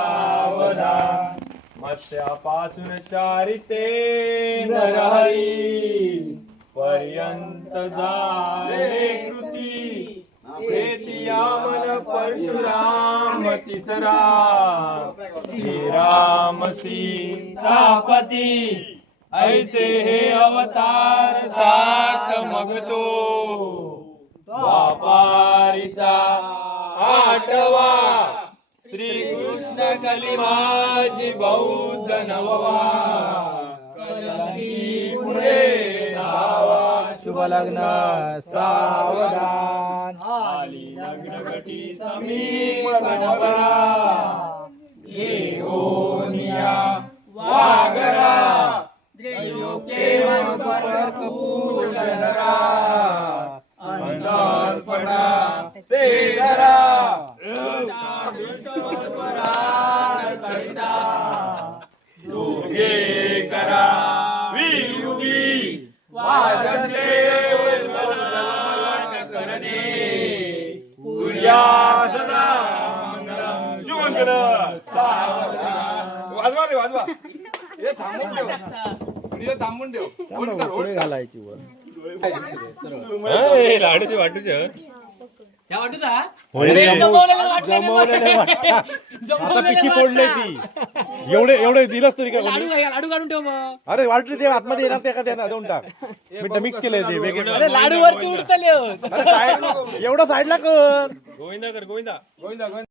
सावधान मत्स्यापासून चारिते नरहरी पर्यंत झाले कृती प्रेतियामन परशुराम तिसरा श्रीराम सीतापती ऐसे हे अवतार सात मग तो व्यापारीचा आठवा श्री कृष्ण कलिमाजी बौद्ध नववा कलंकी पुढे नावा शुभ लग्न सावधान आली लग्न घटी समीप बनवरा येओनिया वागरा त्रैलोक्ये पूजनरा अंतस्पटा ते धरा योगे करा वियुगी वाजते करणे पुर्या सदा मंगलम शुभंकर सावधान वाजवा रे वाजवा हे थांबून ठेव व्हिडिओ थांबून ठेव पुढे घालायची वर लाडूचे वाटूचे आता पिची फोडले ती एवढे दिलंच तरी काय लाडू काढून ठेव मग. अरे वाटले ते आतमध्ये येणार ते का देणार देऊन टाक मिक्स केलंय ते वेगळे लाडू वरती उडतले एवढं साईडला कर गोविंदा कर गोविंदा